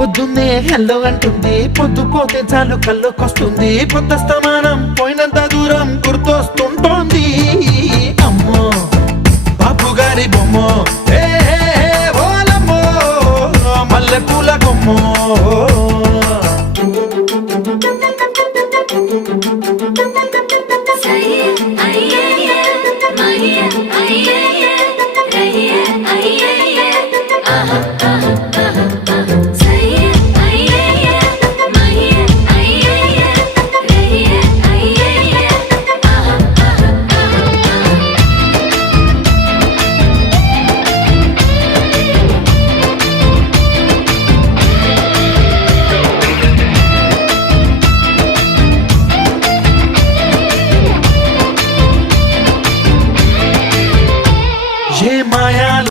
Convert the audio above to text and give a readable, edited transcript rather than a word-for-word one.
పొద్దున్నే హెల్లో అంటుంది, పొద్దు పోతే చాలు కళ్ళొకొస్తుంది, పొద్దస్తమానం పోయినంత దూరం గుర్తొస్తుంటోంది. అమ్మో బాపు గారి బొమ్మో, ఓలమ్మో మల్లె పూల కొమ్మో.